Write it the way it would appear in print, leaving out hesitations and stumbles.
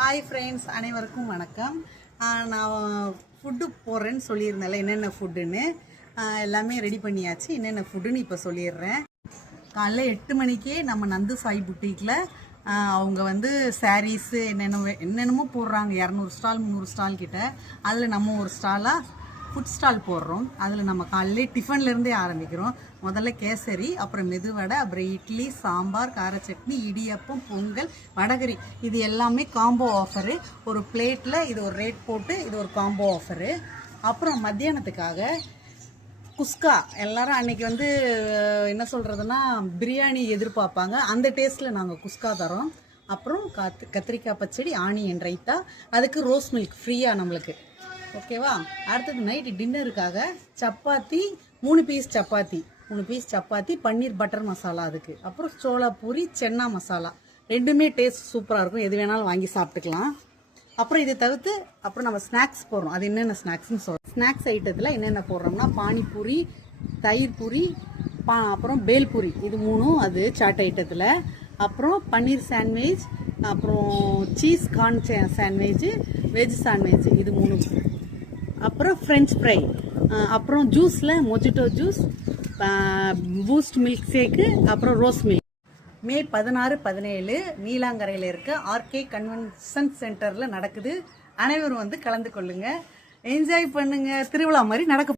Hi friends, அனைவருக்கும் வணக்கம். நான் ஃபுட்டு போடுறேன்னு சொல்லியிருந்தேன்ல, என்னென்ன ஃபுட்டுன்னு எல்லாமே ரெடி பண்ணியாச்சு. என்னென்ன ஃபுட்டுன்னு இப்போ சொல்லிடுறேன். காலைல 8 மணிக்கே நம்ம நந்து சாய் புட்டிக்கில் அவங்க வந்து சாரீஸு என்னென்னமோ போடுறாங்க. 200 ஸ்டால் 300 ஸ்டால் கிட்ட. அதில் நம்ம ஒரு ஸ்டாலாக ஃபுட் ஸ்டால் போடுறோம். அதில் நம்ம காலையிலே டிஃபன்லேருந்தே ஆரம்பிக்கிறோம். முதல்ல கேசரி, அப்புறம் மெதுவடை, அப்புறம் இட்லி, சாம்பார், கார சட்னி, இடியப்பம், பொங்கல், வடகரி. இது எல்லாமே காம்போ ஆஃபரு. ஒரு பிளேட்டில் இது ஒரு ரேட் போட்டு இது ஒரு காம்போ ஆஃபரு. அப்புறம் மத்தியானத்துக்காக குஸ்கா. எல்லாரும் அன்னைக்கு வந்து என்ன சொல்கிறதுனா பிரியாணி எதிர்பார்ப்பாங்க. அந்த டேஸ்ட்டில் நாங்கள் குஸ்கா தரோம். அப்புறம் கத்திரிக்காய் பச்சடி, ஆனியன் ரைத்தா, அதுக்கு ரோஸ் மில்க் ஃப்ரீயாக நம்மளுக்கு. ஓகேவா? அடுத்தது நைட்டு டின்னருக்காக சப்பாத்தி, 3 பீஸ் சப்பாத்தி, பன்னீர் பட்டர் மசாலா அதுக்கு. அப்புறம் சோளா பூரி, சென்னா மசாலா. ரெண்டுமே டேஸ்ட் சூப்பராக இருக்கும். எது வேணாலும் வாங்கி சாப்பிட்டுக்கலாம். அப்புறம் இதை தவிர்த்து அப்புறம் நம்ம ஸ்நாக்ஸ் போடுறோம். அது என்னென்ன ஸ்நாக்ஸ்ன்னு சொல்கிறோம். ஸ்நாக்ஸ் ஐட்டத்தில் என்னென்ன போடுறோம்னா பானிபூரி, தயிர் பூரி, அப்புறம் பேல்பூரி. இது 3 அது சாட் ஐட்டத்தில். அப்புறம் பன்னீர் சாண்ட்விச், அப்புறம் cheese corn sandwich, veg sandwich. இது 3. அப்புறம் ஃப்ரெஞ்ச் ஃப்ரை. அப்புறம் ஜூஸில் mojito juice, boost milk shake, அப்புறம் ரோஸ் மில்க். மே 16, 17 நீலாங்கரையில் இருக்க ஆர்கே கன்வென்ஷன் சென்டரில் நடக்குது. அனைவரும் வந்து கலந்து கொள்ளுங்க, என்ஜாய் பண்ணுங்க. திருவிழா மாதிரி நடக்க